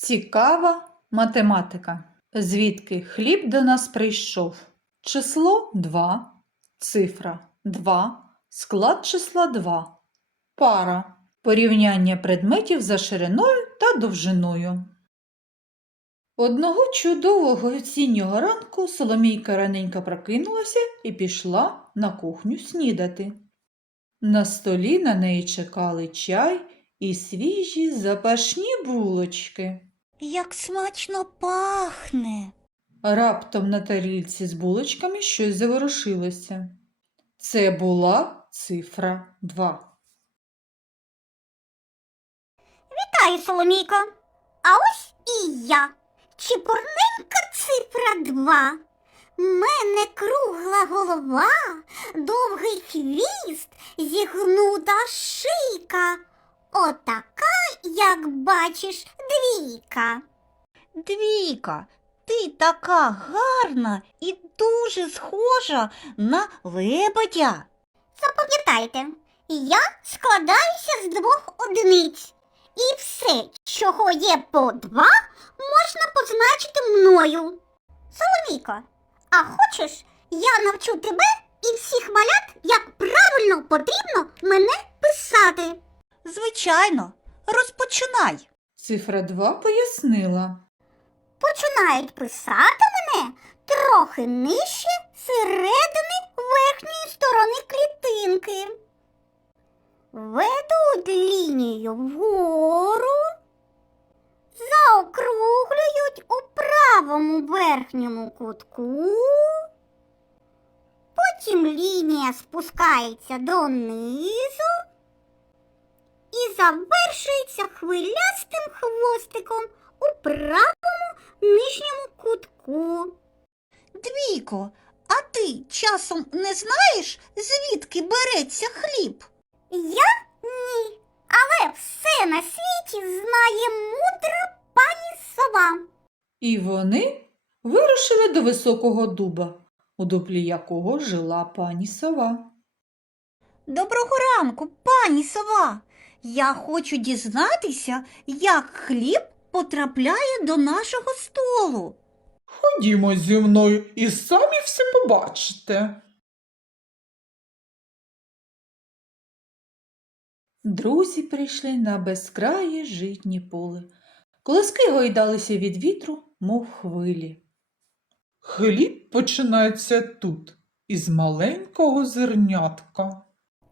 Цікава математика. Звідки хліб до нас прийшов? Число 2, цифра 2, склад числа 2, пара, порівняння предметів за шириною та довжиною. Одного чудового осіннього ранку Соломійка раненько прокинулася і пішла на кухню снідати. На столі на неї чекали чай і свіжі запашні булочки. Як смачно пахне. Раптом на тарілці з булочками щось заворушилося. Це була цифра 2. Вітаю, Соломійко. А ось і я. Чепурненька цифра два. Мене кругла голова, довгий хвіст, зігнута шийка. Отака, як бачиш, двійка. Двійка, ти така гарна і дуже схожа на лебедя. Запам'ятайте, я складаюся з двох одиниць. І все, чого є по два, можна позначити мною. Соломійко, а хочеш, я навчу тебе і всіх малят, як правильно потрібно мене писати. Звичайно, розпочинай. Цифра 2 пояснила. Починають писати мене трохи нижче середини верхньої сторони клітинки. Ведуть лінію вгору, заокруглюють у правому верхньому кутку. Потім лінія спускається донизу і завершується хвилястим хвостиком у правому нижньому кутку. Двійко, а ти часом не знаєш, звідки береться хліб? Я ні. Але все на світі знає мудра пані сова. І вони вирушили до високого дуба, у дуплі якого жила пані сова. Доброго ранку, пані сова. Я хочу дізнатися, як хліб потрапляє до нашого столу. Ходімо зі мною і самі все побачите. Друзі прийшли на безкрає житнє поле. Колоски гойдалися від вітру, мов хвилі. Хліб починається тут, із маленького зернятка.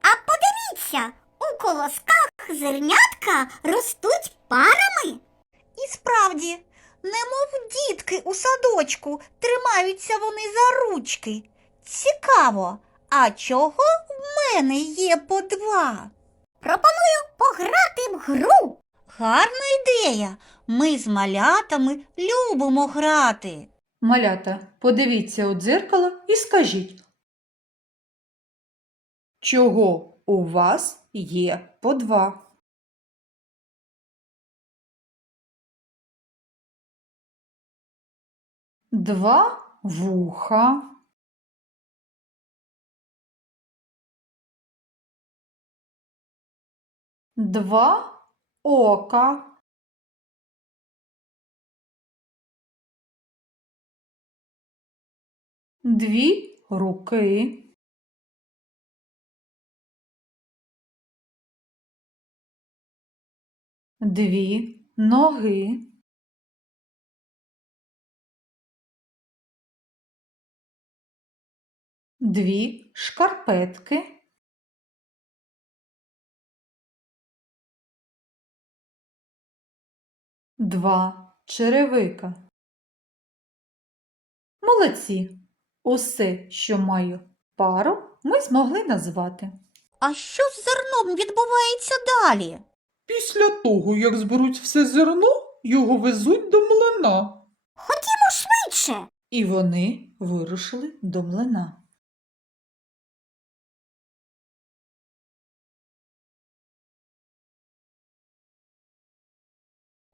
А подивіться, колосках зернятка ростуть парами. І справді, немов дітки у садочку, тримаються вони за ручки. Цікаво, а чого в мене є по два? Пропоную пограти в гру. Гарна ідея. Ми з малятами любимо грати. Малята, подивіться у дзеркало і скажіть, чого у вас є по два? Два вуха. Два ока. Дві руки. Дві ноги. Дві шкарпетки. Два черевика. Молодці! Усе, що має пару, ми змогли назвати. А що з зерном відбувається далі? Після того, як зберуть все зерно, його везуть до млина. Ходімо швидше. І вони вирушили до млина.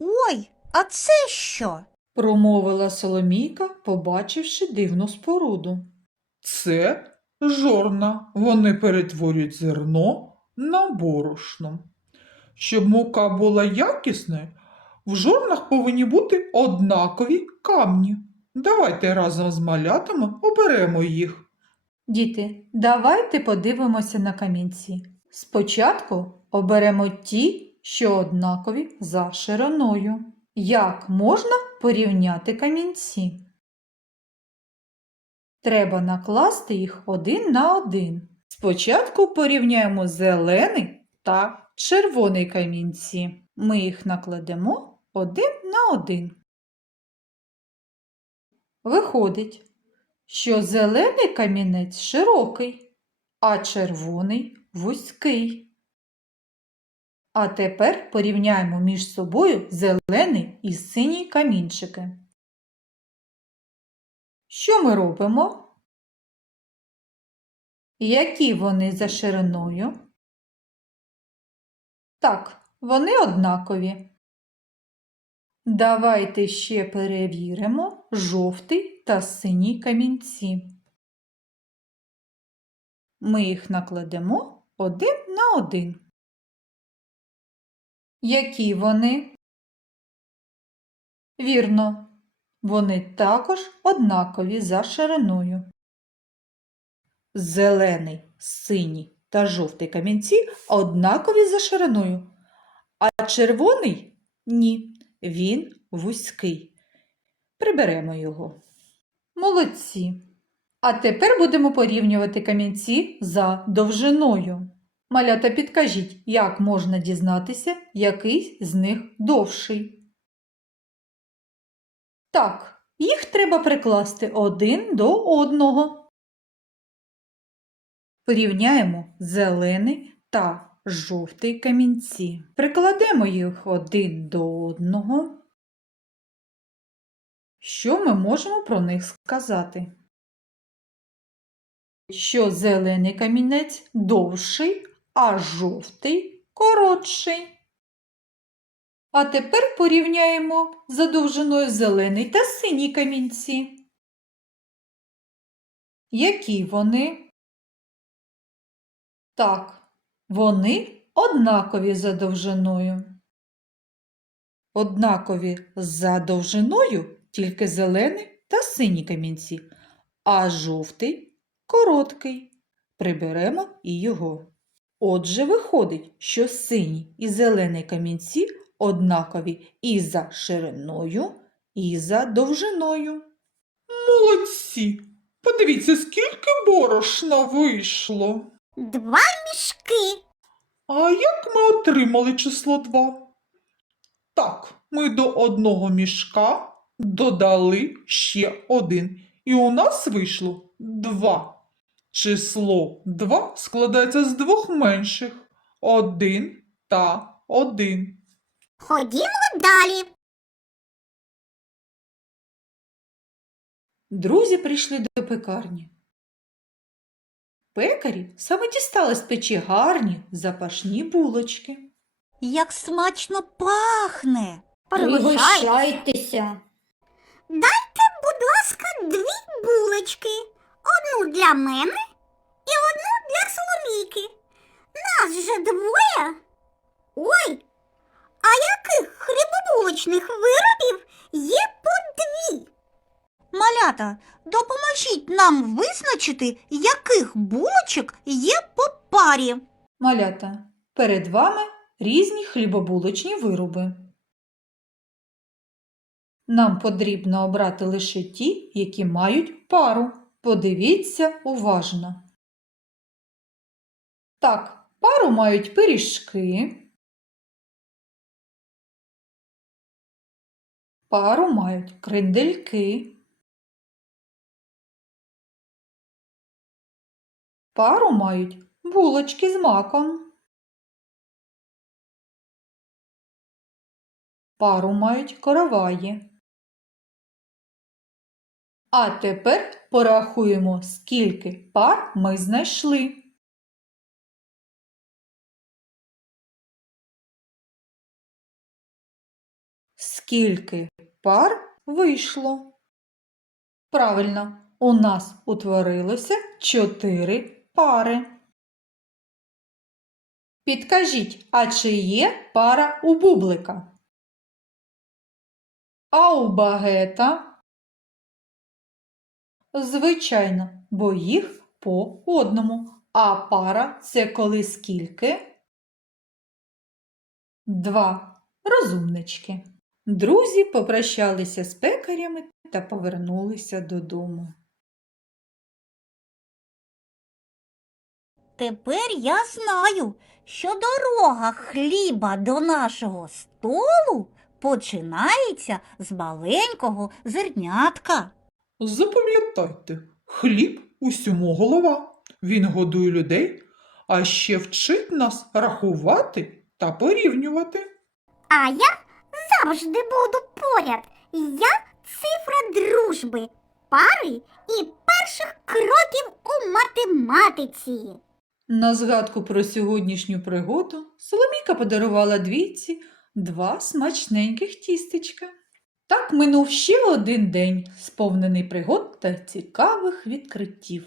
Ой, а це що? Промовила Соломійка, побачивши дивну споруду. Це жорна. Вони перетворюють зерно на борошно. Щоб мука була якісною, В жорнах повинні бути однакові камні. Давайте разом з малятами оберемо їх. Діти, давайте подивимося на камінці. Спочатку оберемо ті, що однакові за шириною. Як можна порівняти камінці? Треба накласти їх один на один. Спочатку порівняємо зелений та червоний камінці. Ми їх накладемо один на один. Виходить, що зелений камінець широкий, а червоний вузький. А тепер порівняємо між собою зелений і синій камінчики. Що ми робимо? Які вони за шириною? Так, вони однакові. Давайте ще перевіримо жовтий та синій камінці. Ми їх накладемо один на один. Які вони? Вірно, вони також однакові за шириною. Зелений, синій та жовтий камінці однакові за шириною, а червоний ні, він вузький. Приберемо його. Молодці. А тепер будемо порівнювати камінці за довжиною. Малята, підкажіть, як можна дізнатися, який з них довший. Так, їх треба прикласти один до одного. Порівняємо зелений та жовтий камінці. Прикладемо їх один до одного. Що ми можемо про них сказати? Що зелений камінець довший, а жовтий коротший. А тепер порівняємо за довжиною зелений та синій камінці. Які вони? Так, вони однакові за довжиною. Однакові за довжиною тільки зелений та синій камінці, а жовтий короткий. Приберемо і його. Отже, виходить, що синій і зелений камінці однакові і за шириною, і за довжиною. Молодці! Подивіться, скільки борошна вийшло. Два мішки. А як ми отримали число 2? Так, ми до одного мішка додали ще один. І у нас вийшло 2. Число 2 складається з двох менших 1 та 1. Ходімо далі. Друзі прийшли до пекарні. Пекарі саме дістали з печі гарні запашні булочки. Як смачно пахне. Пригощайтеся. Дайте, будь ласка, дві булочки. Одну для мене і одну для Соломійки. Нас же двоє. Ой, а яких хлібобулочних виробів є? Малята, допоможіть нам визначити, яких булочок є по парі. Малята, перед вами різні хлібобулочні вироби. Нам потрібно обрати лише ті, які мають пару. Подивіться уважно. Так, пару мають пиріжки. Пару мають крендельки. Пару мають булочки з маком. Пару мають короваї. А тепер порахуємо, скільки пар ми знайшли. Скільки пар вийшло? Правильно, у нас утворилося чотири пари. Підкажіть, а чи є пара у бублика? А у багета? Звичайно, бо їх по одному. А пара це коли скільки? Два. Розумнички. Друзі попрощалися з пекарями та повернулися додому. Тепер я знаю, що дорога хліба до нашого столу починається з маленького зернятка. Запам'ятайте, хліб усьому голова. Він годує людей, а ще вчить нас рахувати та порівнювати. А я завжди буду поряд. Я цифра дружби, пари і перших кроків у математиці. На згадку про сьогоднішню пригоду Соломійка подарувала двійці два смачненьких тістечка. Так минув ще один день, сповнений пригод та цікавих відкриттів.